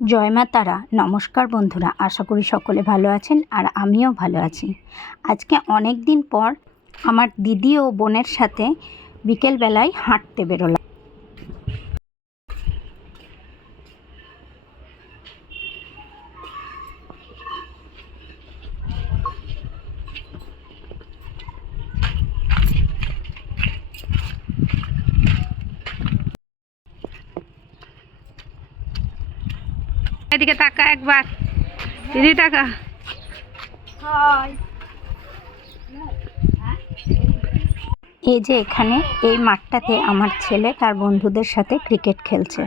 জয় মা তারা। নমস্কার বন্ধুরা, আশা করি সকলে ভালো আছেন আর আমিও ভালো আছি। আজকে অনেক দিন পর আমার দিদি ও বোনের সাথে বিকেলবেলায় হাঁটতে বেরোলাম। এদিকে তাকা একবার। দিদি তাকা। এই যে এখানে এই মাঠটাতে আমার ছেলে তার বন্ধুদের সাথে ক্রিকেট খেলছে।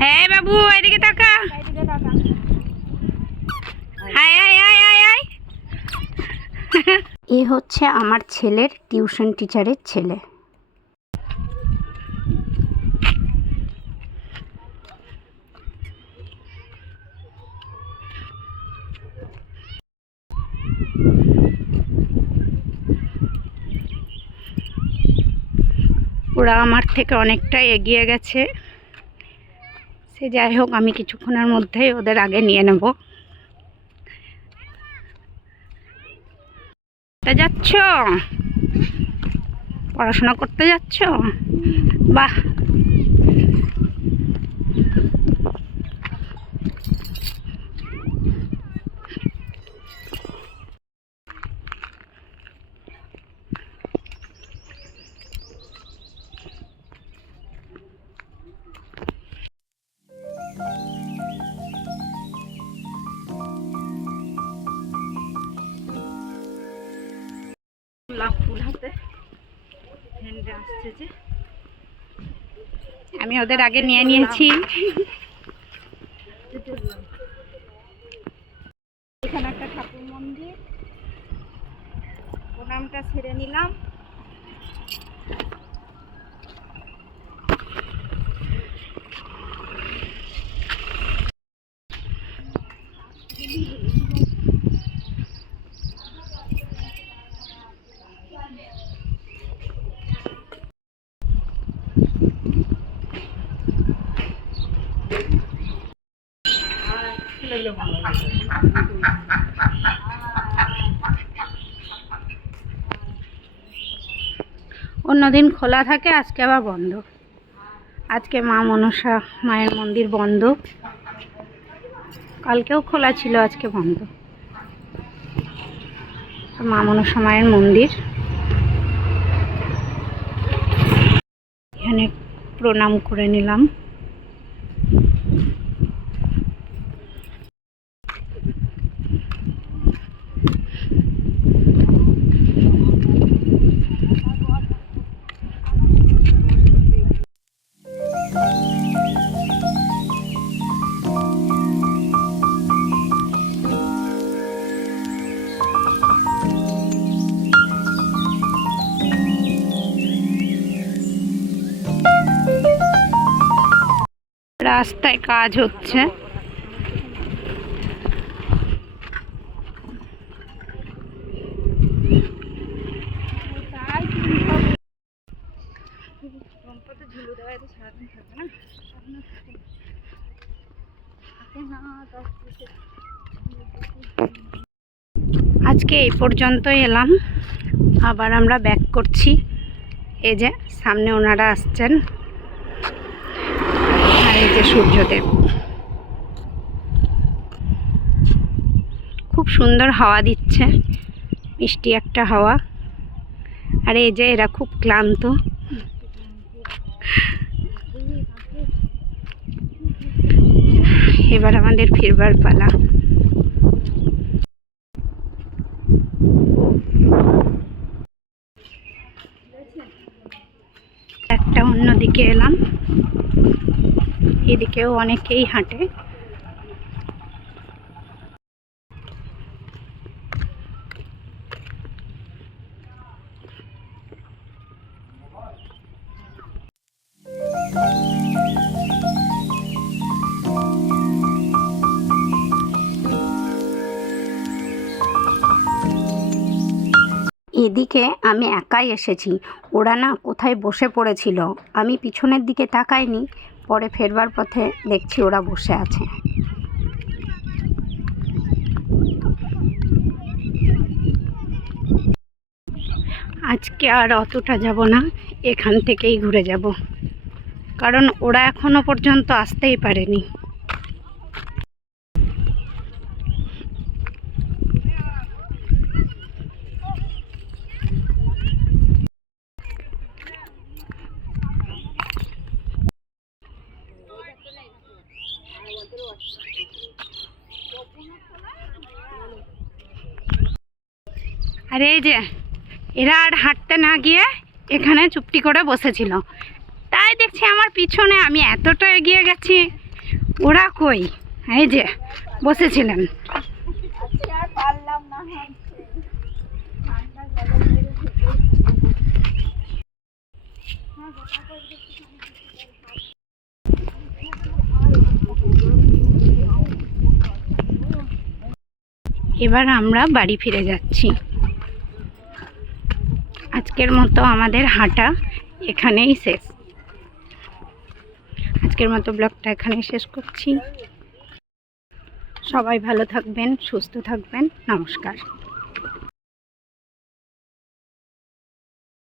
হ্যাঁ বাবু এদিকে তাকা। Hi hi hi hi hi. এ হচ্ছে আমার ছেলের টিউশন টিচারের ছেলে। ওরা আমার থেকে অনেকটাই এগিয়ে গেছে। সে যাই হোক, আমি কিছুক্ষণের মধ্যেই ওদের আগে নিয়ে নেব। যাচ্ছ? পড়াশোনা করতে যাচ্ছ? বাহ! আমি ওদের আগে নিয়ে নিয়েছি। এখানে একটা ঠাকুর মন্দির। প্রণামটা ছেড়ে নিলাম। অন্যদিন খোলা থাকে, আজকে আবার বন্ধ। আজকে মা মনসা মায়ের মন্দির বন্ধ। কালকেও খোলা ছিল, আজকে বন্ধ। মা মনসা মায়ের মন্দির। এখানে প্রণাম করে নিলাম। রাস্তায় কাজ হচ্ছে। আজকে এই পর্যন্তই এলাম। আবার আমরা ব্যাক করছি। এই যে, সামনে ওনারা আসছেন। এই যে সূর্যদেব। খুব সুন্দর হাওয়া দিচ্ছে, মিষ্টি একটা হাওয়া। আর এই যে এরা খুব ক্লান্ত। এবার আমাদের ফিরবার পালা। একটা অন্যদিকে এলাম। এদিকেও অনেকেই হাঁটে। এদিকে আমি একাই এসেছি। ওরা না কোথায় বসে পড়েছিল? আমি পিছনের দিকে তাকাইনি। পরে ফেরবার পথে দেখছি ওরা বসে আছে। আজকে আর অতটা যাব না, এখান থেকেই ঘুরে যাব। কারণ ওরা এখনও পর্যন্ত আসতেই পারেনি। আর এই যে, এরা আর হাঁটতে না গিয়ে এখানে চুপটি করে বসেছিল। তাই দেখছি আমার পিছনে আমি এতটা এগিয়ে গেছি। ওরা কই? এই যে, বসেছিলেন। এবার আমরা বাড়ি ফিরে যাচ্ছি। আজকের মতো আমাদের হাঁটা এখানেই শেষ। আজকের মতো ব্লগটা এখানেই শেষ করছি। সবাই ভালো থাকবেন, সুস্থ থাকবেন। নমস্কার।